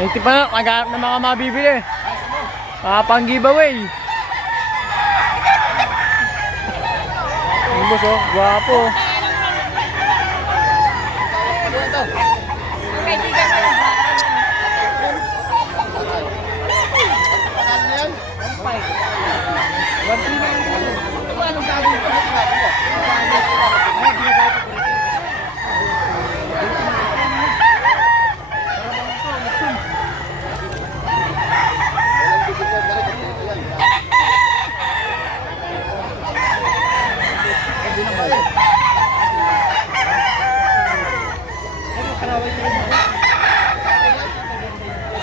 Ito pa na, naghanap ng mga mabibili. Pang giveaway. Ang boss, oh, gwapo.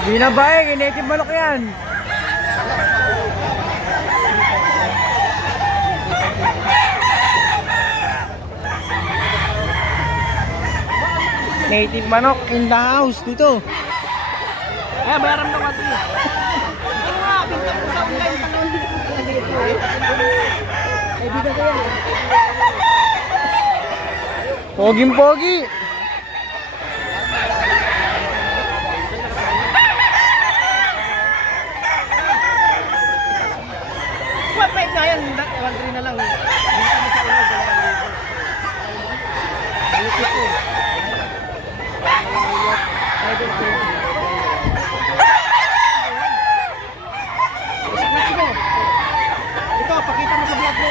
Di na ba eh, native manok yan. Native manok in the house dito. Eh, bayaran mo kasi. Ito nga, binta ko sa online tanong. Eh, bigyan ko yan. Poging-pogi. What price na yan? 1.3 na lang. Binta mo sa online. Ayusin ko. Ito, pakita mo sa vlog mo.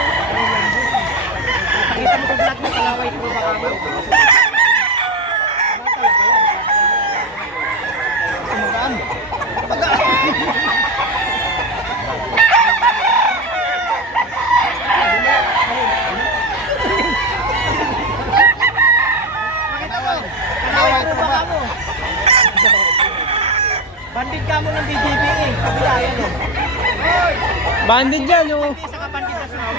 Pakita mo sa vlog mo, kalaway ko baka mo. Sumagaan. Pakita mo, kalaway ko baka mo. Bandit ka mo ng BGB eh. Kabila yan eh. Bandit yan, oh. Isa ka bandit na sunod.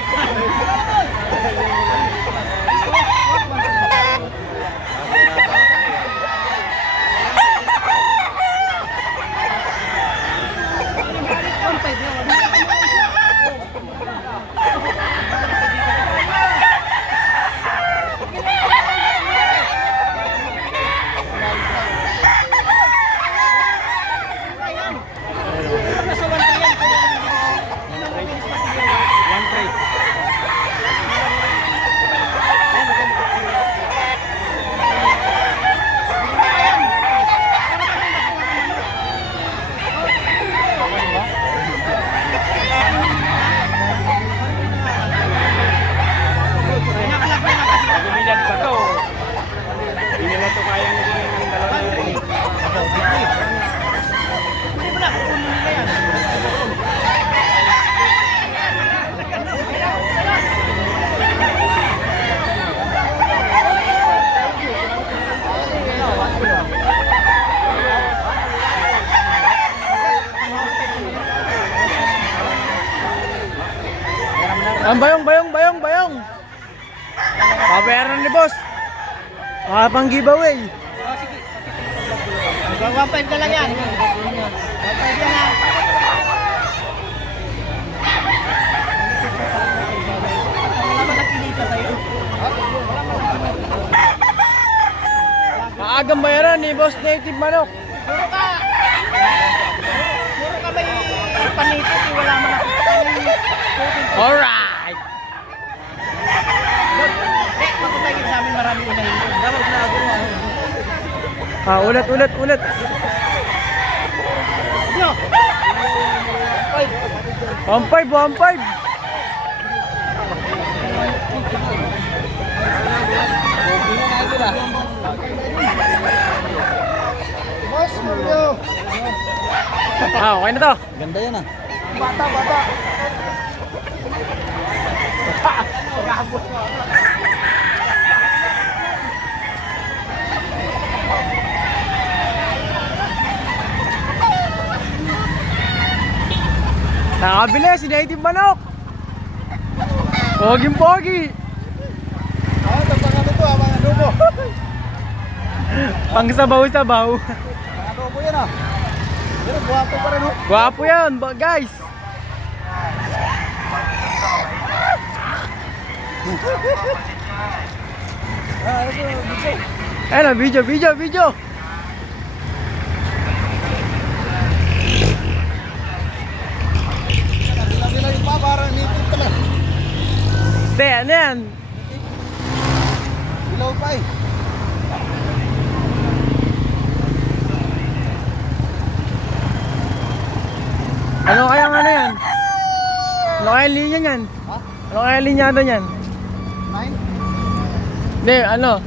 Ang bayong. Babayaran ni boss. Pang giveaway. Oh, sige. 1.5 na lang yan. 1.5 yan ha. Wala ba nakilita sa'yo? Maagang bayaran ni boss native manok. Puro ka may panitit. Wala man nakita yung Alright. Magpapagin sa amin marami unahin doon. Dapat na ako. Ulit. Yo! 1.5. Boss, Mario! Okay na to. Ganda yan ah. Bata. Nakabili si native manok. Poging-pogi. Tapang ano to ah, mga adobo. Pang sabaw-sabaw. Mga adobo yan ah. Pero buwato pa rin oh. Gwapo yan, guys. Ito, Ayun, video. Te, ano yan? Ilaw pa eh. Ano kaya ano yan? Ano kaya linya yan? Ha? Ano kaya linyado yan? 9? Hindi, ano?